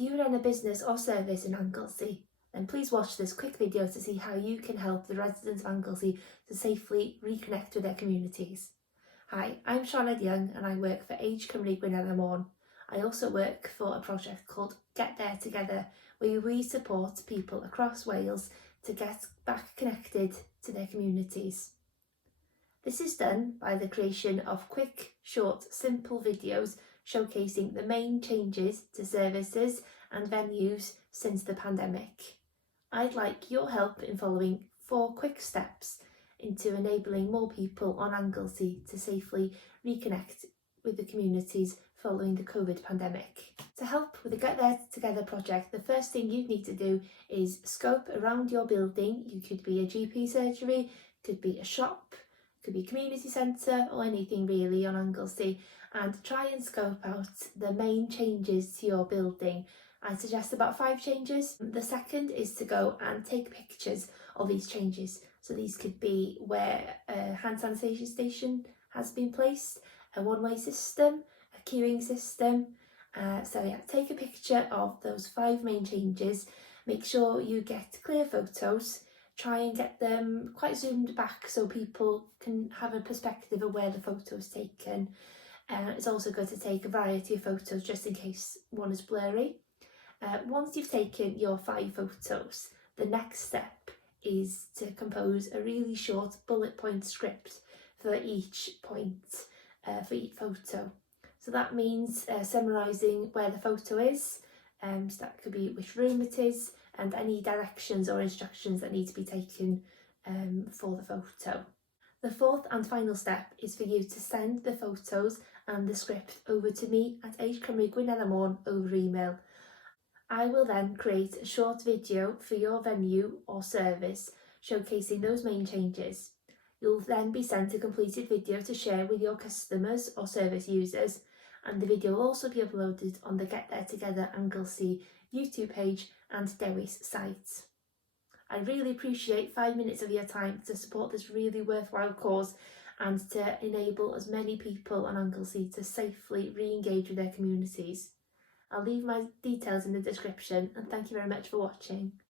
Do you run a business or service in Anglesey? Then please watch this quick video to see how you can help the residents of Anglesey to safely reconnect with their communities. Hi, I'm Sioned Young and I work for Age Cymru Gyda'n Amon. I also work for a project called GetThere Together, where we support people across Wales to get back connected to their communities. This is done by the creation of quick, short, simple videos showcasing the main changes to services and venues since the pandemic. I'd like your help in following 4 quick steps into enabling more people on Anglesey to safely reconnect with the communities following the COVID pandemic. To help with the GetThere Together project, the first thing you need to do is scope around your building. You could be a GP surgery, could be a shop, could be a community centre or anything really on Anglesey, and try and scope out the main changes to your building. I suggest about 5 changes. The second is to go and take pictures of these changes. So these could be where a hand sanitation station has been placed, a one-way system, a queuing system. Take a picture of those 5 main changes. Make sure you get clear photos. Try and get them quite zoomed back so people can have a perspective of where the photo is taken. It's also good to take a variety of photos just in case one is blurry. Once you've taken your 5 photos, the next step is to compose a really short bullet point script for each point, for each photo. So that means summarising where the photo is, so that could be which room it is, and any directions or instructions that need to be taken for the photo. The 4th and final step is for you to send the photos and the script over to me at Age Cymru Gyda'n Amon over email. I will then create a short video for your venue or service showcasing those main changes. You'll then be sent a completed video to share with your customers or service users, and the video will also be uploaded on the GetThere Together Anglesey YouTube page and Dewis site. I really appreciate 5 minutes of your time to support this really worthwhile cause and to enable as many people on Anglesey to safely re-engage with their communities. I'll leave my details in the description, and thank you very much for watching.